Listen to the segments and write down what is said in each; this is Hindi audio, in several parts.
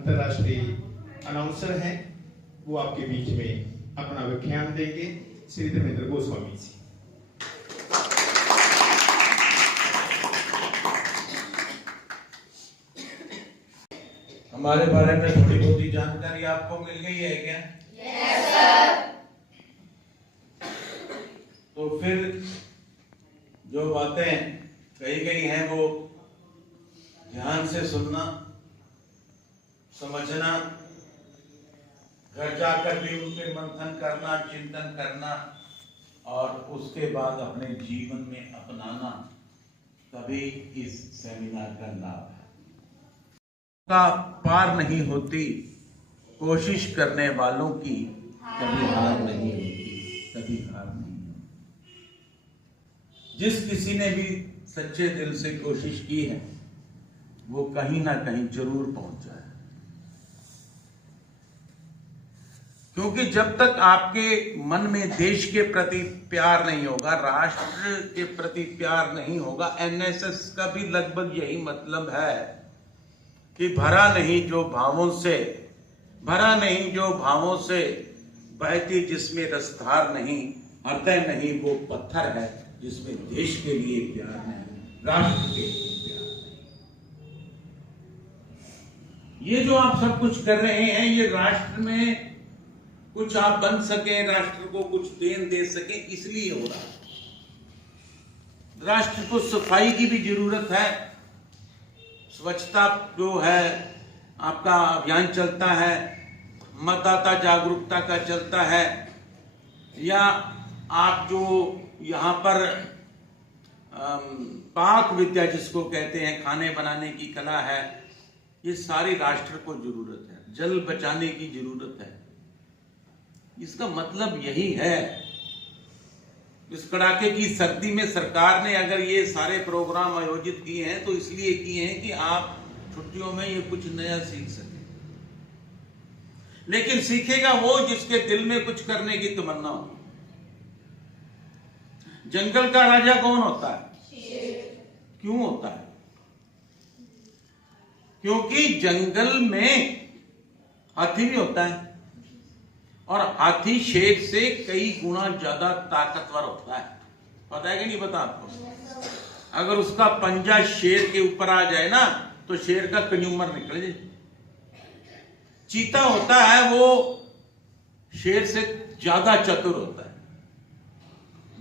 अंतर्राष्ट्रीय अनाउंसर हैं, वो आपके बीच में अपना व्याख्यान देंगे। श्री धर्मेंद्र गोस्वामी जी। हमारे बारे में थोड़ी बहुत ही जानकारी आपको मिल गई है क्या? Yes sir. तो फिर जो बातें कही गई हैं वो ध्यान से सुनना, समझना, घर जाकर भी उन पे मंथन करना, चिंतन करना और उसके बाद अपने जीवन में अपनाना, तभी इस सेमिनार का लाभ है। का पार नहीं होती, कोशिश करने वालों की कभी हार नहीं होती, कभी हार नहीं होती। जिस किसी ने भी सच्चे दिल से कोशिश की है वो कहीं ना कहीं जरूर पहुंचा है, क्योंकि जब तक आपके मन में देश के प्रति प्यार नहीं होगा, राष्ट्र के प्रति प्यार नहीं होगा, एनएसएस का भी लगभग यही मतलब है कि भरा नहीं जो भावों से बहती जिसमें रसधार नहीं, हृदय नहीं वो पत्थर है जिसमें देश के लिए प्यार नहीं, राष्ट्र के लिए प्यार नहीं। ये जो आप सब कुछ कर रहे हैं, ये राष्ट्र में कुछ आप बन सके, राष्ट्र को कुछ देन दे सके, इसलिए हो रहा है। राष्ट्र को सफाई की भी जरूरत है, स्वच्छता जो है आपका अभियान चलता है, मतदाता जागरूकता का चलता है, या आप जो यहाँ पर पाक विद्या जिसको कहते हैं, खाने बनाने की कला है, ये सारी राष्ट्र को जरूरत है। जल बचाने की जरूरत है। इसका मतलब यही है, इस कड़ाके की सर्दी में सरकार ने अगर ये सारे प्रोग्राम आयोजित किए हैं तो इसलिए किए हैं कि आप छुट्टियों में ये कुछ नया सीख सकें। लेकिन सीखेगा वो जिसके दिल में कुछ करने की तमन्ना हो। जंगल का राजा कौन होता है? क्यों होता है? क्योंकि जंगल में हाथी भी होता है और हाथी शेर से कई गुना ज्यादा ताकतवर होता है। पता है कि नहीं पता आपको? अगर उसका पंजा शेर के ऊपर आ जाए ना तो शेर का कंजूमर निकल जाए। चीता होता है वो शेर से ज्यादा चतुर होता है।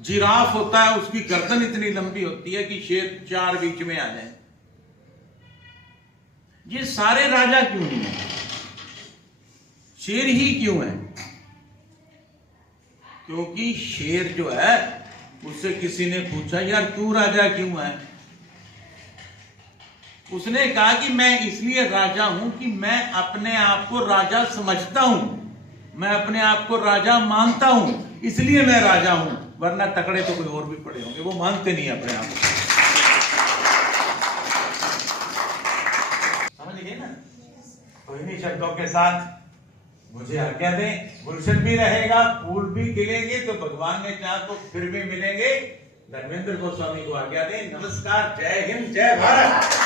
जिराफ होता है, उसकी गर्दन इतनी लंबी होती है कि शेर चार बीच में आ जाए। ये सारे राजा क्यों नहीं है? शेर ही क्यों है? क्योंकि शेर जो है उससे किसी ने पूछा, यार तू राजा क्यों है? उसने कहा कि मैं इसलिए राजा हूं कि मैं अपने आप को राजा समझता हूं, मैं अपने आप को राजा मानता हूं, इसलिए मैं राजा हूं। वरना तकड़े तो कोई और भी पड़े होंगे, वो मानते नहीं अपने आप को। समझ गए ना? तो इन्हीं शब्दों के साथ मुझे आज्ञा दें। गुलशन भी रहेगा, फूल भी खिलेंगे, तो भगवान ने चाहा तो फिर भी मिलेंगे। धर्मेंद्र गोस्वामी को आज्ञा दें। नमस्कार, जय हिंद, जय भारत।